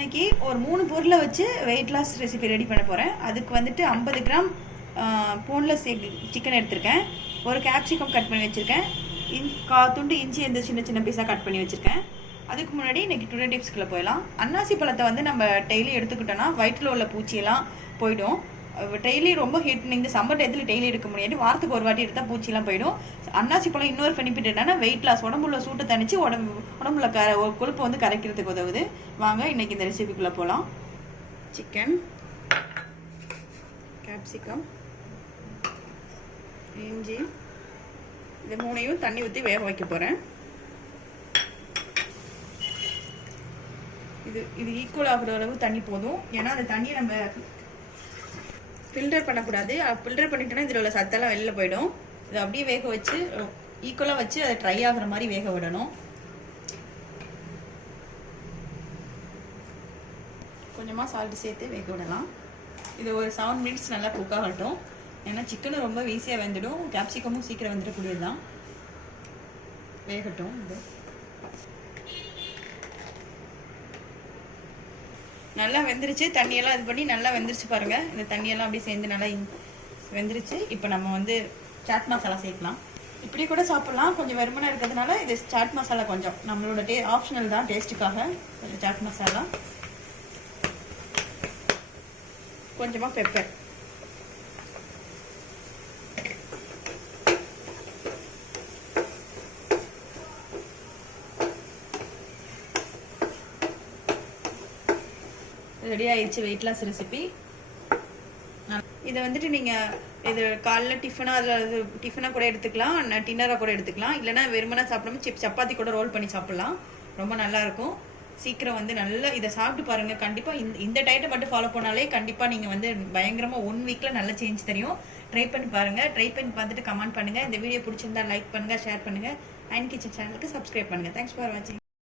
இன்னைக்கு ஒரு 3 பொருளை வச்சு வெயிட் லாஸ் ரெசிபி ரெடி பண்ண போகிறேன். அதுக்கு வந்துட்டு 50 கிராம் போன்லெஸ் எக் சிக்கன் எடுத்திருக்கேன். ஒரு கேப்சிகம் கட் பண்ணி வச்சுருக்கேன். துண்டு இஞ்சி எந்த சின்ன சின்ன பீஸாக கட் பண்ணி வச்சுருக்கேன். அதுக்கு முன்னாடி இன்றைக்கி டுடே டிப்ஸ்குள்ளே போயிடலாம். அன்னாசி பழத்தை வந்து நம்ம டெய்லி எடுத்துக்கிட்டோன்னா வயிற்றில் உள்ள பூச்சியெல்லாம் போயிடும். டெய்லி ரொம்ப ஹீட், இந்த சம்மர் டயத்தில் டெய்லி எடுக்க முடியாது, வாரத்துக்கு ஒரு வாட்டி எடுத்தால் பூச்சிலாம் போயிடும். அன்னாசி பழம் இன்னொரு பெனிஃபிட் என்னன்னா வெயிட் லாஸ், உடம்புல சூட்டை தணிச்சு உடம்புல ஒரு கொழுப்பு வந்து கரைக்கிறதுக்கு உதவுது. வாங்க இன்னைக்கு இந்த ரெசிபிக்குள்ளே போகலாம். சிக்கன், கேப்சிகம், இஞ்சி, இது மூணையும் தண்ணி ஊற்றி வேக வைக்க போகிறேன். இது ஈக்குவல் ஆகிற அளவு தண்ணி போதும். ஏன்னா அந்த தண்ணியை நம்ம ஃபில்டர் பண்ணக்கூடாது. ஃபில்டர் பண்ணிட்டோன்னா இதில் உள்ள சத்தெல்லாம் வெளியில் போயிடும். இதை அப்படியே வேக வச்சு ஈக்குவலாக வச்சு அதை ட்ரை ஆகிற மாதிரி வேக விடணும். கொஞ்சமாக சால்ட் சேர்த்து வேக விடலாம். இது ஒரு 7 மினிட்ஸ் நல்லா குக் ஆகட்டும். ஏன்னா சிக்கனும் ரொம்ப ஈஸியாக வெந்துடும், கேப்சிகமும் சீக்கிரம் வந்துடக்கூடியது தான். வேகட்டும். இது நல்லா வெந்துருச்சு. தண்ணியெல்லாம் இது பண்ணி நல்லா வெந்துருச்சு பாருங்கள். இந்த தண்ணியெல்லாம் அப்படியே சேர்ந்து நல்லா வெந்துருச்சு. இப்போ நம்ம வந்து சாட் மசாலா சேர்க்கலாம். இப்படி கூட சாப்பிட்லாம். கொஞ்சம் வெறுமனாக இருக்கிறதுனால இது சாட் மசாலா கொஞ்சம் நம்மளோட ஆப்ஷனல் தான், டேஸ்ட்டுக்காக கொஞ்சம் சாட் மசாலா, கொஞ்சமாக பெப்பர். ரெடி ஆயிடுச்சு வெயிட் லாஸ் ரெசிபி. இதை வந்துட்டு நீங்கள் இது காலைல டிஃபனாக கூட எடுத்துக்கலாம், டின்னராக கூட எடுத்துக்கலாம். இல்லைனா வெறுமனா சாப்பிடாம சப்பாத்தி கூட ரோல் பண்ணி சாப்பிட்லாம். ரொம்ப நல்லாயிருக்கும். சீக்கிரம் வந்து நல்லா இதை சாப்பிட்டு பாருங்கள். கண்டிப்பாக இந்த டயட்டை மட்டும் ஃபாலோ பண்ணாலே கண்டிப்பாக நீங்கள் வந்து பயங்கரமாக 1 வீக்கில் நல்ல சேஞ்ச் தெரியும். ட்ரை பண்ணி பாருங்கள். ட்ரை பண்ணி பார்த்துட்டு கமெண்ட் பண்ணுங்கள். இந்த வீடியோ பிடிச்சிருந்தா லைக் பண்ணுங்கள், ஷேர் பண்ணுங்கள். அயன் கிச்சன் சேனலுக்கு சப்ஸ்கிரைப் பண்ணுங்கள். தேங்க்ஸ் ஃபார் வாட்சிங்.